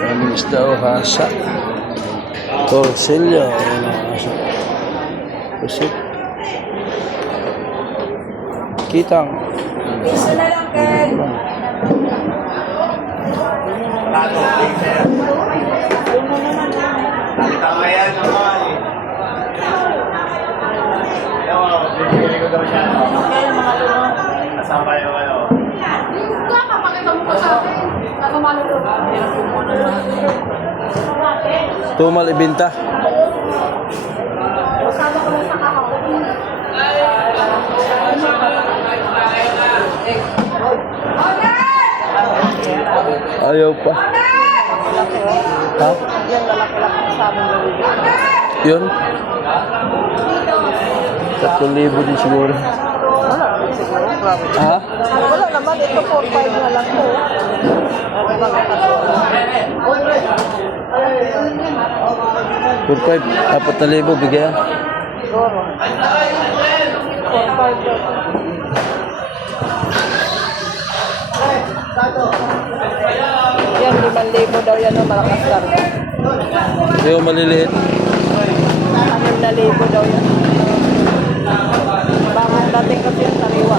Daming isda o hasa. Torsilyo. Ayan ang hasa. Pusit. Kitang. Piso na lang, Ken. Tumal ibinta. Ayaw pa. Ha? Yun? 3,000 din siguro. Ha? Wala naman, ito 4-5 na lang po. 4,500, 4,000 bigyan. Siguro. 4-5 daw. Yan, 5,000 daw yan, malakas karga. Yung maliliit. 6,000 daw yan. Bagong dating kasi yung sariwa.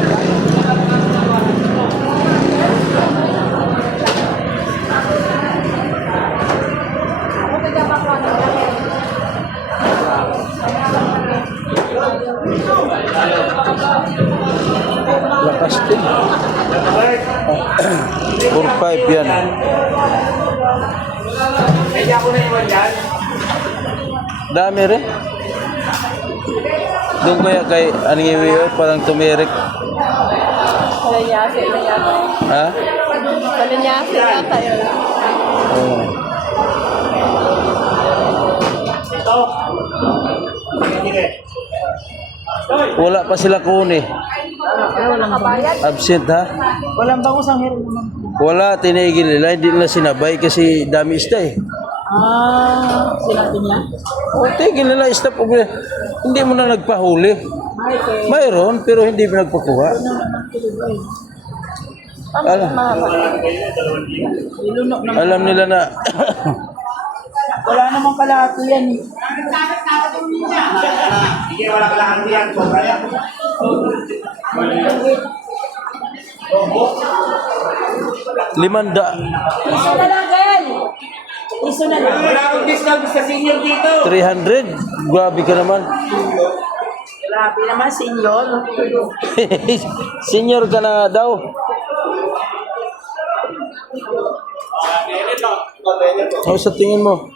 Lakas din. 4,500 yan. Dami rin. Doon kaya kay Aniwiyo parang tumirik. Kalanyasi na yata. Ha? Kalanyasi yata yun. Oo. Wala pa sila kuni. Absent ha? Walang bangus ang hero naman. Wala, tinigil nila. Hindi nila sinabay kasi dami isda eh. Sinabi niya? O, tigil nila isda. Hindi mo na nagpahuli. Mayroon, pero hindi mo nagpakuha. Alam nila na Wala namang kalahati yan eh. Sige, wala kalahati yan. Sobra yan. limanda. Piso na lang, Ken! Piso na lang. Wala akong discount sa senior dito. 300. Grabe ka naman. Grabe naman, senyor. Senior ka na daw. Ano sa tingin mo?